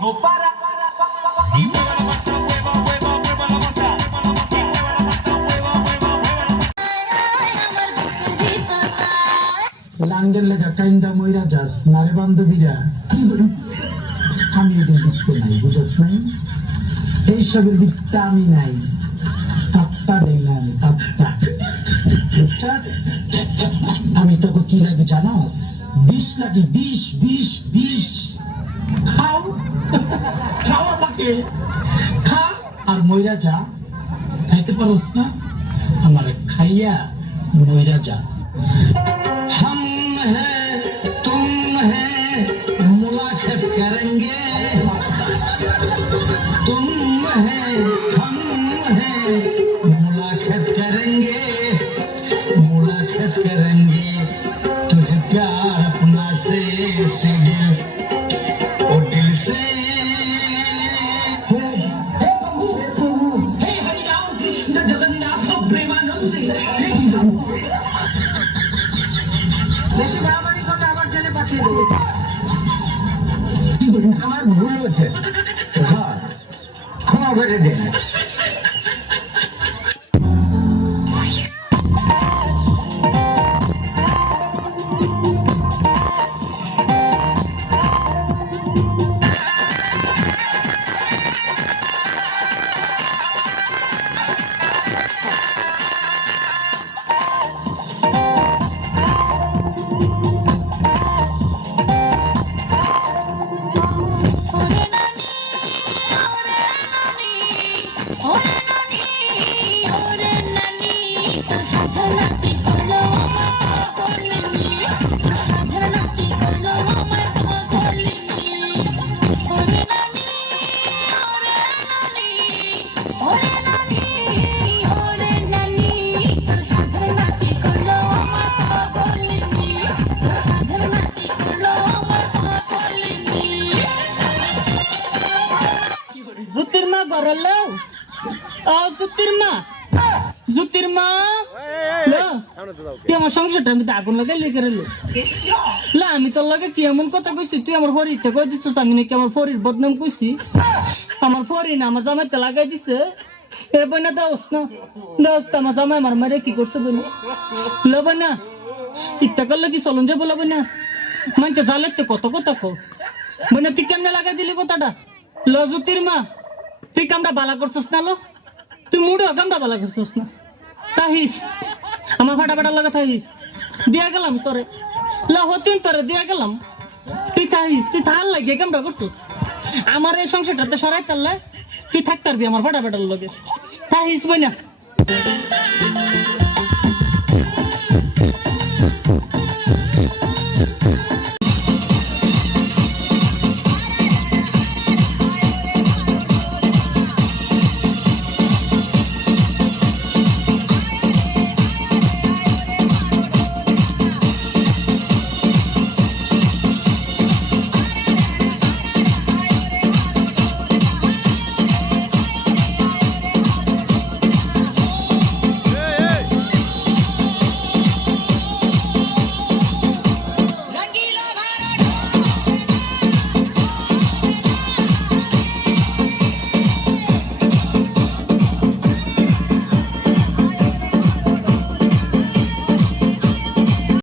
no para. Y mueve la masa, mueva, mueva, mueva la masa. Y mueve la masa, mueva, mueva, mueva la masa. লাঙ্গের লেখা কাইন্দা মইরা যাস নারে বান্ধবীরা আমি এদের দিকতে নাই বুঝাস নাই এইসবের দিকতে আমি নাই তাত্তা দেই না আমি তাত্তা বুঝছাস আমি তোকে কি লাগে জানাস বিষ লাগে বিষ বিষ বিষ খাও খাও আমাকে খা আর মইরা যা খাইতে পারস না আমার খাইয়া মইরা যা हम हैं तुम हैं मुलाकात करेंगे तुम हैं हम हैं मुलाकात करेंगे तुझे प्यार अपना से दिल और दिल से हे प्रभु हे हरि राम कृष्ण जगन्नाथ प्रेमानंद বেশি বাড়াবাড়ি করলে আবার জেলে পাঠিয়ে দেবে আমার ভুল হচ্ছে ক্ষমা করে দেন Zutirma gorollo. Oh Zutirma. Zutirma. Lo. তুই আমার সংসারটা আমি আগুন লাগাই লেগে রইল লা আমি তোর লাগে কি এমন কথা কইছি তুই আমার ফরিতে কই দিছিস আমি নাকি আমার ফরির বদনাম কইছি আমার ফরি না আমার জামাইতে লাগাই দিছে এ বইনা দোস্ত আমার জামাই আমার মারে কি করছে বইনা লো বইনা ইত্যা করলে কি চলন যাবো লো বইনা মানছে জালেতে কত কথা কো বইনা তুই কেমনে লাগাই দিলি কথাটা লো জুতির মা তুই কামটা বালা করছিস না লো তুই মুড়ে কামটা বালা করছিস না তাহিস আমার ফাটাফাটা লাগা থাকিস দিয়া গেলাম তোরে হতিন তোরে দিয়া গেলাম তুই থাকিস তুই থাল লাগে কেমন করছিস আমার এই সংসারটাতে সরাই তারলে তুই থাকতে পারবি আমার ফাটাফাটার লগে থাকিস বই না